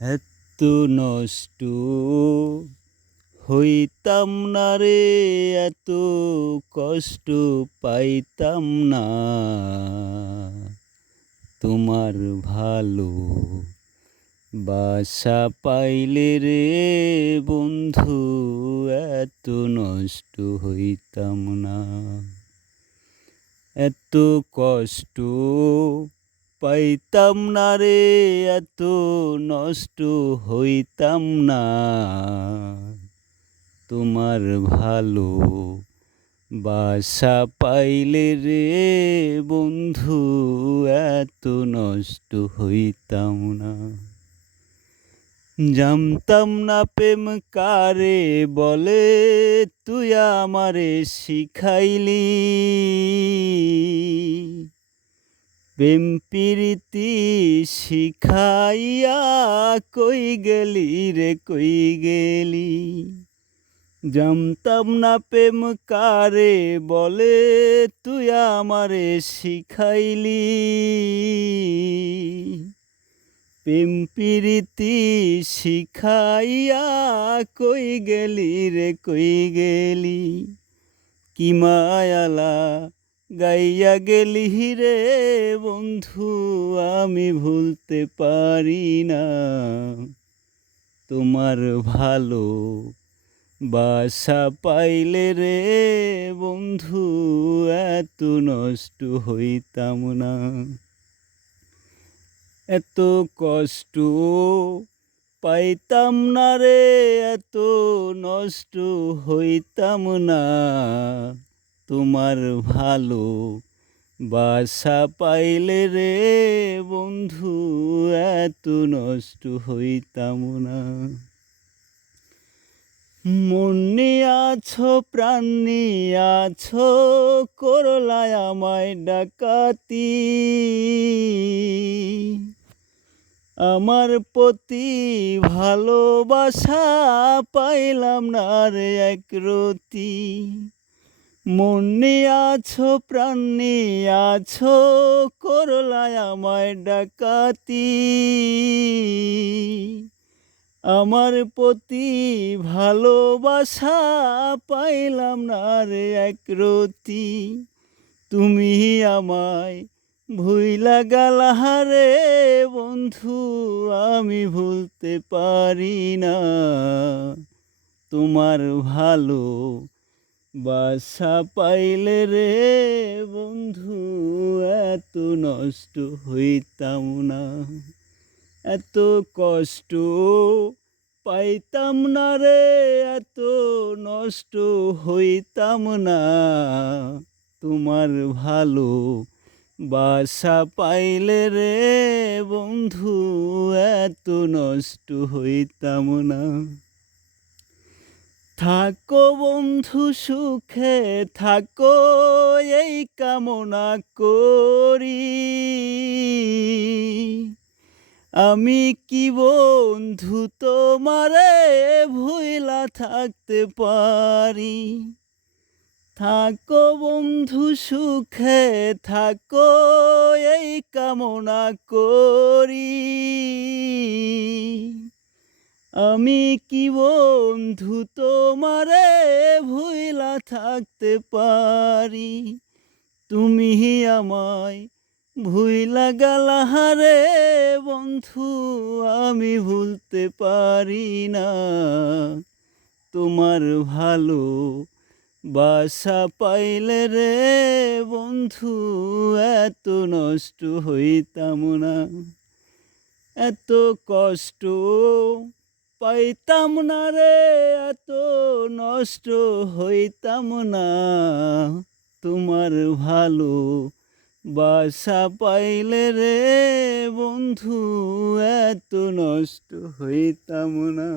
এত নষ্ট হইতাম না রে, এত কষ্ট পাইতাম না। তোমার ভালো বাসা পাইলে রে বন্ধু, এত নষ্ট হইতাম না। এত কষ্ট পাইতাম না রে, এত নষ্ট হইতাম না। তোমার ভালো বাসা পাইলে রে বন্ধু, এত নষ্ট হইতাম না। জানতাম না প্রেম কারে বলে, তুই আমারে শিখাইলি। প্রেম প্রীতি শিখাইয়া কই গেলি রে, কই গেলি। জানতাম না প্রেম কারে বলে, তুই আমারে শিখাইলি। প্রেম প্রীতি শিখাইয়া কই গেলি রে, কই গেলি। কি মায়ালা গাইয়া গেলি রে বন্ধু, আমি ভুলতে পারি না। তোমার ভালো বাসা পাইলে রে বন্ধু, এত নষ্ট হইতাম না। এত কষ্ট পাইতাম না রে, এত নষ্ট হইতাম না। তোমার ভালো বাসা পাইলে রে বন্ধু, এত নষ্ট হইতাম না। মন নিয়াছো প্রাণ নিয়াছো, করলায় আমায় ডাকাতি। আমার প্রতি ভালোবাসা পাইলাম না রে একরতি। মন নিয়াছো প্রাণ নিয়াছো, করলায় আমায় ডাকাতি। আমার প্রতি ভালোবাসা পাইলাম না রে একরতি। তুমি আমায় ভুইলা গেলা রে বন্ধু, আমি ভুলতে পারি না। তোমার ভালো বাসা পাইলে রে বন্ধু, এত নষ্ট হইতাম না। এত কষ্ট পাইতাম না রে, এত নষ্ট হইতাম না। তোমার ভালো বাসা পাইলে রে বন্ধু, এত নষ্ট হইতাম না। থাকো বন্ধু সুখে থাকো, এই কামনা করি। আমি কি বন্ধু তোমারে ভুইলা থাকতে পারি। থাকো বন্ধু সুখে থাকো, এই কামনা করি। আমি কি বন্ধু তোমারে ভুইলা থাকতে পারি। তুমি আমায় ভুইলা গেলা রে বন্ধু, আমি ভুলতে পারি না। তোমার ভালো বাসা পাইলে রে বন্ধু, এত নষ্ট হইতাম না। এত কষ্ট পাইতাম না রে, এত নষ্ট হইতাম না। তোমার ভালো বাসা পাইলে রে বন্ধু, এত নষ্ট হইতাম না।